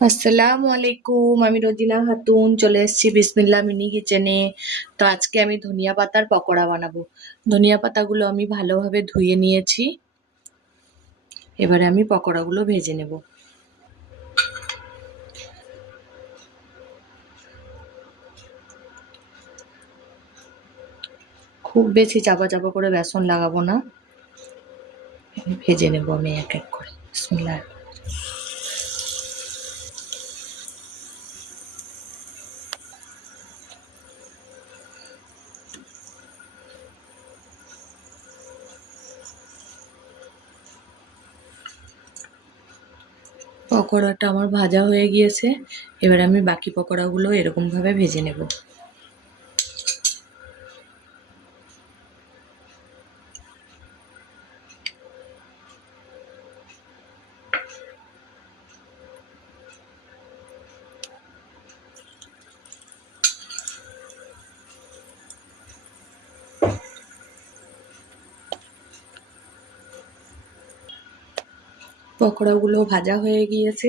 আসসালামু আলাইকুম। আমি রোজিনা খাতুন চলে এসেছি বিসমিল্লাহ মিনি কিচেনে। তো আজকে আমি ধনিয়া পাতার পকোড়া বানাবো। ধনিয়া পাতাগুলো আমি ভালোভাবে ধুয়ে নিয়েছি। এবারে আমি পকোড়াগুলো ভেজে নেব। খুব বেশি চাপা চাপা করে বেসন লাগাবো না, ভেজে নেব আমি এক এক করে। বিসমিল্লাহ। পকোড়াটা আমার ভাজা হয়ে গিয়েছে। এবার আমি বাকি পকোড়াগুলো এরকম ভাবে ভেজে নেব। পকোড়াগুলো ভাজা হয়ে গিয়েছে।